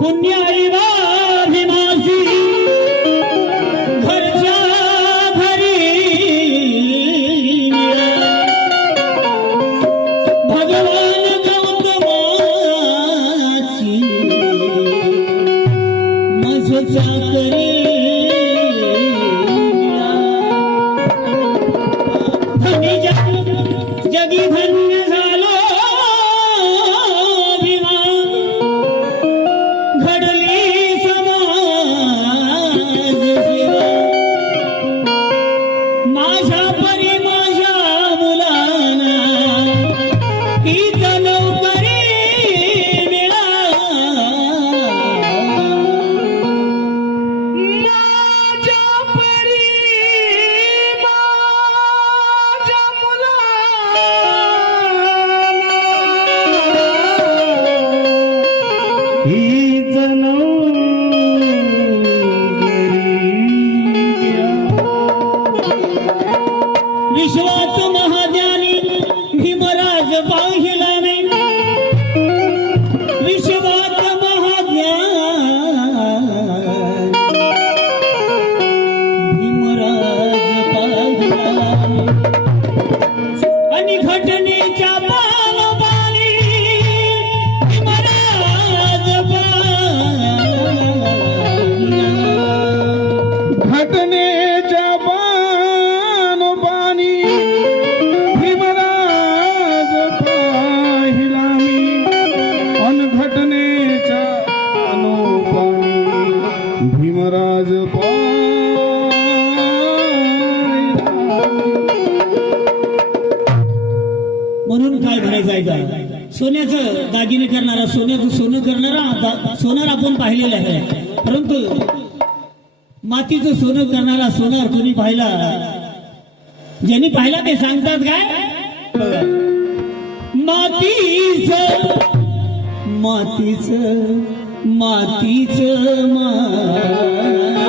पुण्याई म्हणून आहे का? सोन्याचं दागिने करणारा सोन्याचं सोनं करणारा सोनार आपण पाहिलेलं आहे. परंतु मातीचं सोनं करणारा सोनार कोणी पाहिला? ज्यांनी पाहिला ते सांगतात काय? मातीच मातीच मातीचं मातीचं मातीचं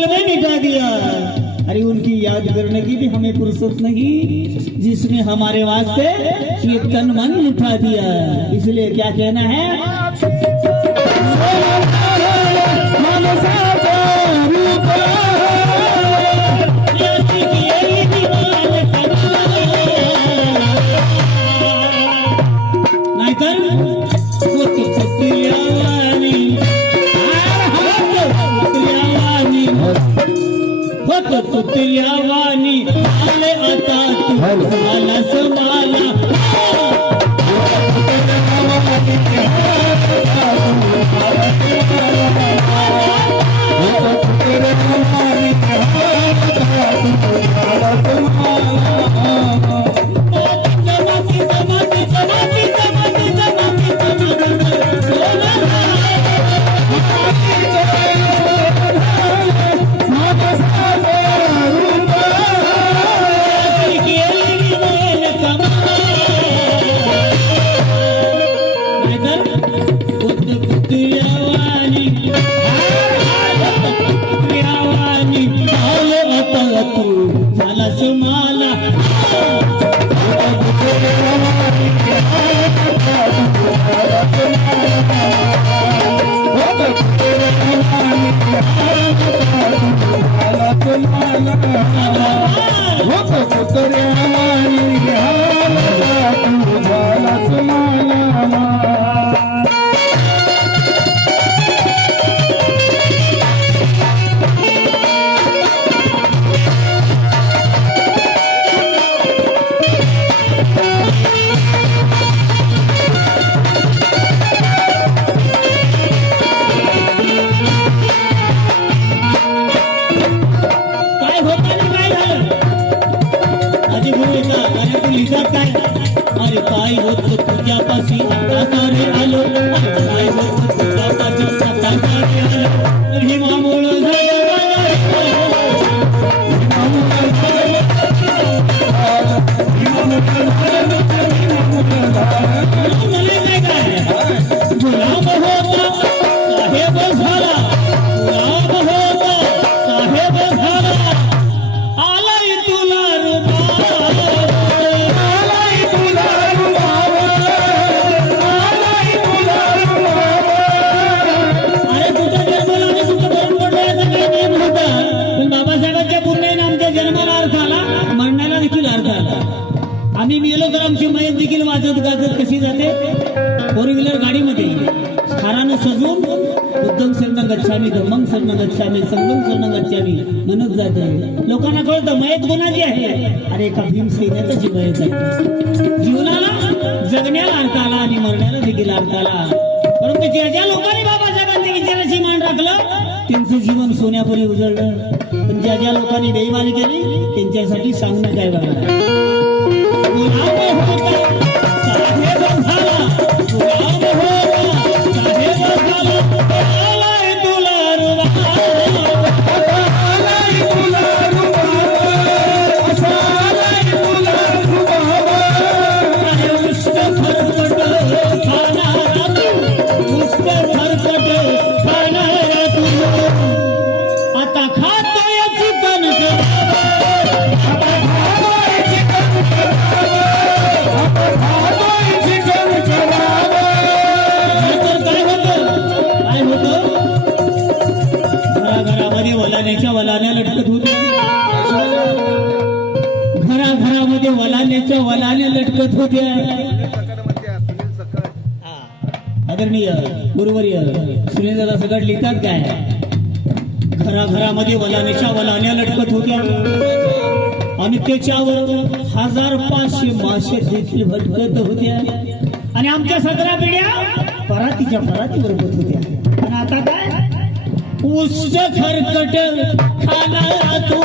पल में मिटा दिया। अरे उनकी याद करने की भी हमें फुर्सत नहीं जिसने हमारे वास्ते ये तन मन उठा दिया। इसलिए क्या कहना है? होतो चुकल्यावानी. आले आता तू आलास मला. जगण्याला अर्थ आला आणि मरण्याला देखील अर्थ आला परंतु ज्या ज्या लोकांनी बाबासाहेबांच्या विचाराशी मान राखलं त्यांचं जीवन सोन्यापुढे उजळलं. पण ज्या ज्या लोकांनी बेईमानी केली त्यांच्यासाठी सांगणं काय बघा लटकत आहे आदरणीय गुरुवर्य सुनीलदादा सगळं लिहितात काय? घराघरामध्ये वलानेच्या वलाण्या लटकत होत्या. आणि त्याच्यावर हजार पाचशे मासे देखील भटकत होत्या. आणि आमच्या सतरा पिढ्या परातीच्या परातीवर होत होत्या. आणि आता काय? उष्ट खरकट खाना तू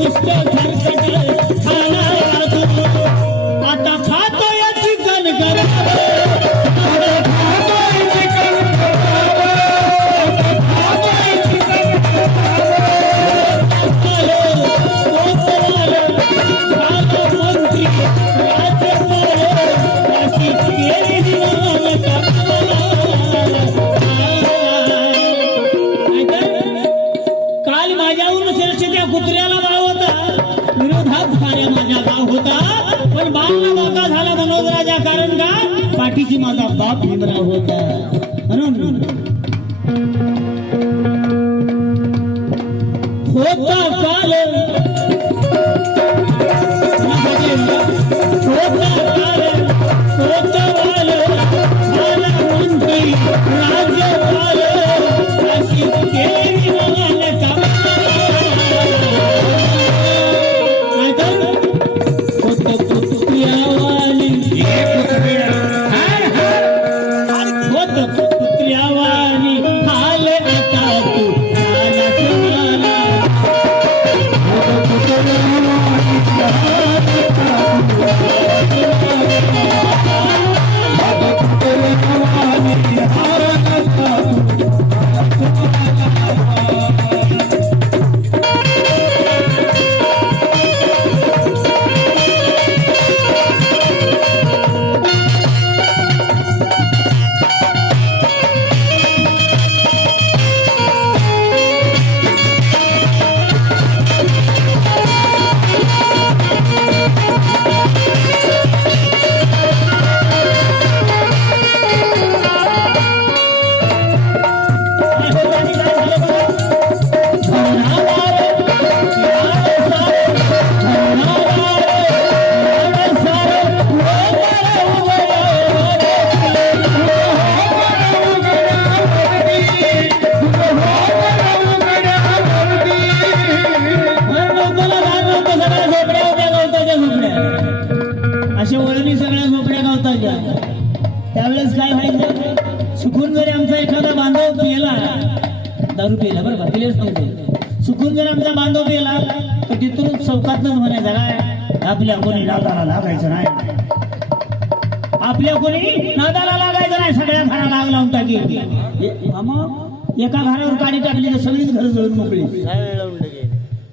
उष्ट खरकट खाना विरोधात माझा गाव होता. पण बाळला बाका झाला मनोजराजा कारण का? पाठीची माझा बाप भीमराव होता. म्हणून होता काल चुकून जर आपला मांधव गेला तर तिथून चौकातच म्हणायचं काय आपल्या कोणी नादाला लागायचं नाही. आपल्या कोणी नादाला लागायचं नाही सगळ्या घरा लाग लावून टाकी. एका घरावर काडी टाकली तर सगळीच घरं जळून मोकळी.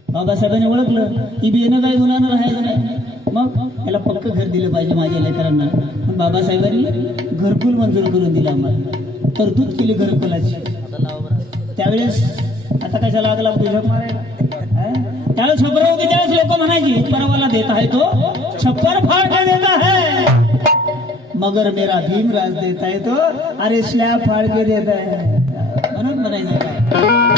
बाबासाहेबांनी ओळखलं की बियाणं काय गुन्हा राहायचं नाही. मग याला पक्क घर दिलं पाहिजे माझ्या लेकरांना. पण बाबासाहेबांनी घरकुल मंजूर करून दिलं आम्हाला. तरतूद केली घरकुलाची. त्यावेळेस आता कशा लागला तुझ्या त्यावेळेस छप्पर होती त्यावेळेस लोक म्हणायची परवाला देत आहे तो. छप्पर फाड़ के देता है मगर मेरा भीमराज देता है तो. अरे स्लॅब फाड़ के देता म्हणून म्हणायचं काय?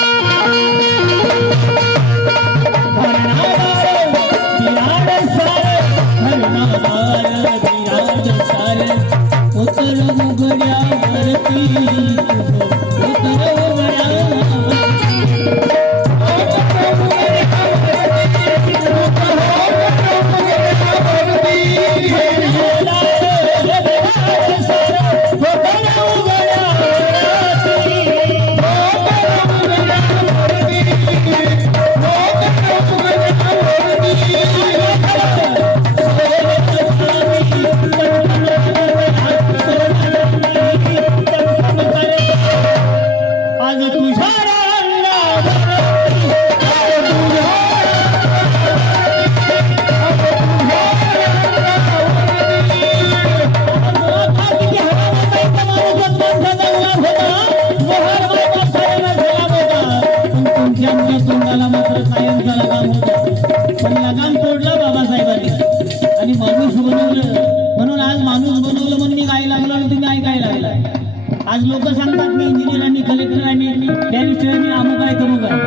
इंजिनियरांनी कलेक्टरांनी बॅरिस्टरांनी अमुक आहे तमुक आहे.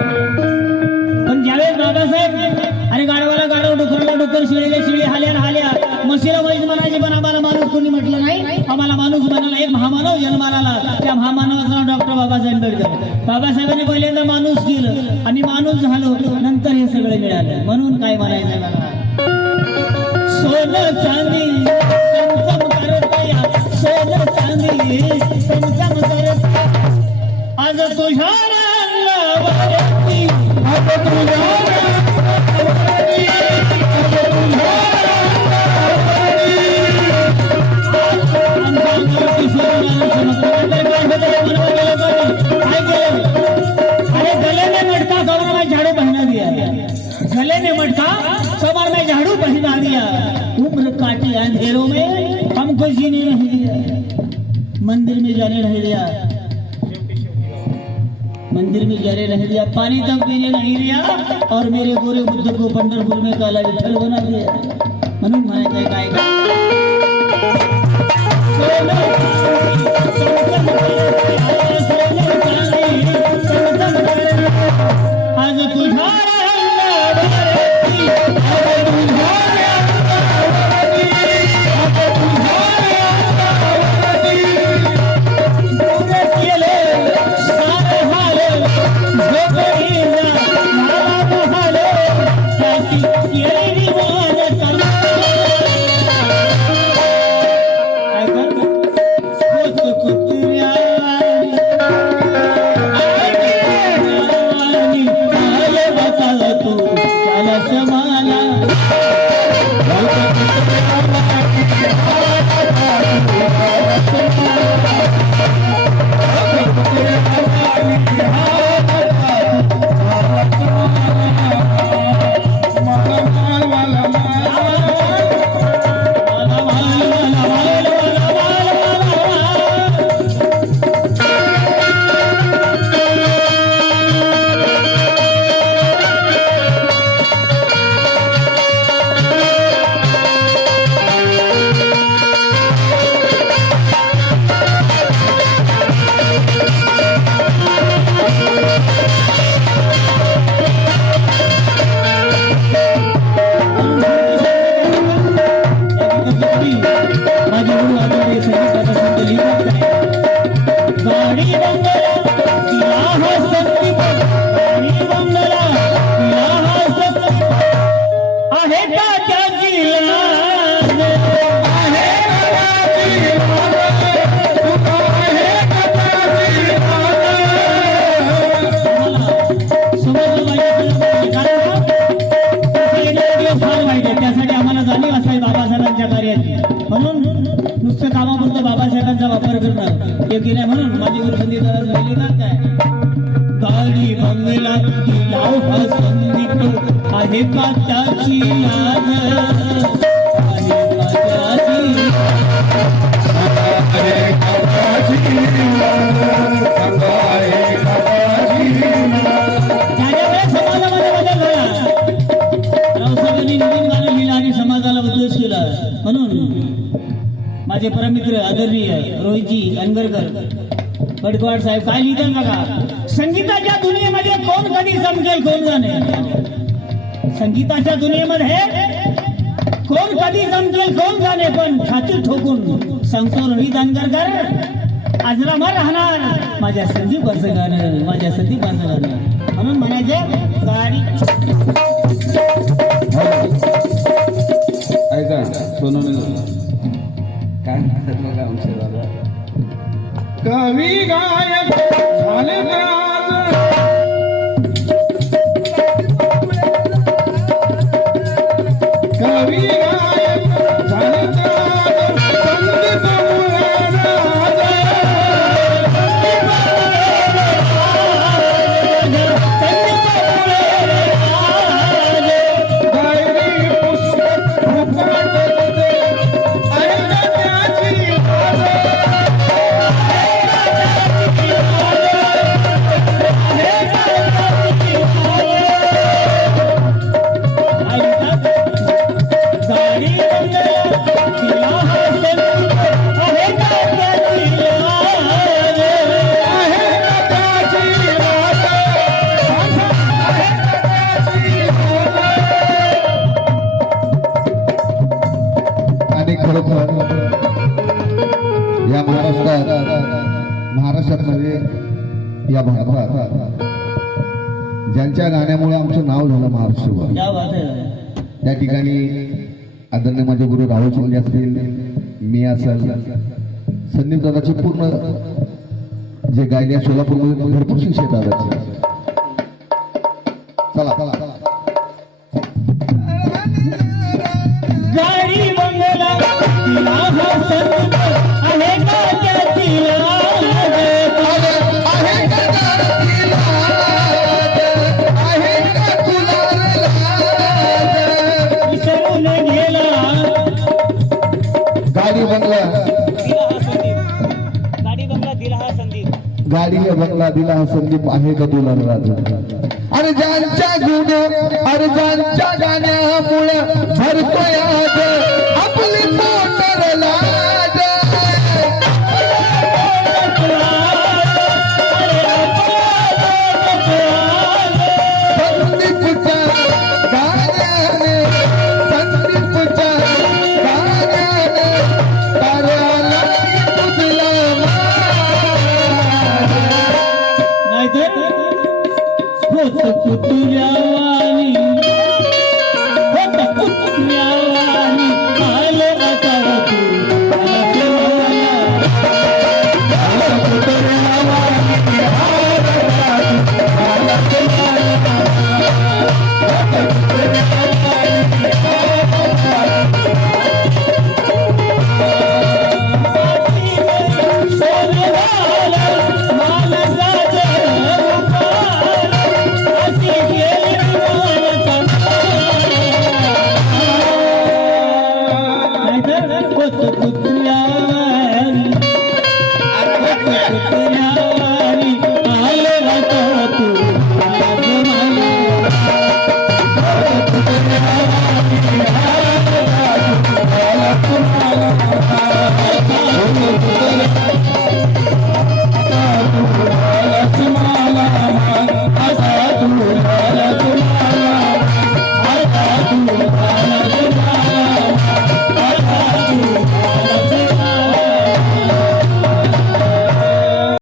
पण ज्यावेळेस बाबासाहेब आणि गाडवाला गाडव डोकरला डोकर शिळेला शिळे हाल्या हाल्या मशीला वैज म्हणायचे पण आम्हाला माणूस कोणी म्हटलं नाही. आम्हाला माणूस म्हणाला एक महामानव जन्माला आला. त्या महामानवाचं नाव डॉक्टर बाबासाहेब आंबेडकर. बाबासाहेबांनी पहिल्यांदा माणूस केलं आणि माणूस झालो नंतर हे सगळं मिळालं. म्हणून काय म्हणायचं मला? सोनं चांदी चांदी चमचम करत आज तुझ्या रंगावरती, आज तुझ्या मंदिर में जाने पानी तक पीने नहीं दिया और मेरे गोरे बुद्ध को पंडरपुर में काला विठल बना दिया म्हणून म्हणायचंय काय काय सोनं चमचम करते, सोनं चांदी चमचम आज तुझ्या संधी नाही म्हणून माझ्यावर संधी जरा राहिली का काय? गाडी बंगला लाव हा आहे का त्याची याद परमित्र आदरणीय रोहितजी अनगरकर पडकवाड साहेब काय लिहितात बघा संगीताच्या दुनियेमध्ये कोण कधी समजेल कोण जाणे संगीताच्या दुनियेमध्ये कोण कधी समजेल कोण जाणे पण छाती ठोकून सांगतो रोहित अनगरकर आजरामा राहणार माझ्या संदीपाचं गाणं माझ्या संदीपाचं गाणं म्हणून म्हणायचे गाडी amiga खरोखर या महाराष्ट्रात महाराष्ट्रात नव्हे या भारतात ज्यांच्या गाण्यामुळे आमचं नाव झालं महाराष्ट्रभर त्या ठिकाणी आदरणीय माझे गुरु राहुल शिंदे असतील मी असेल संदीप दादाचे पूर्ण जे गायले सोलापूरमध्ये भरपूर शिक्षक दादाचे गाडी बंगला दिला हा संदीप आहे का तुला राजा अरे ज्यांच्या गुण अरे ज्यांच्या गाण्यामुळे भरतोय आज आपली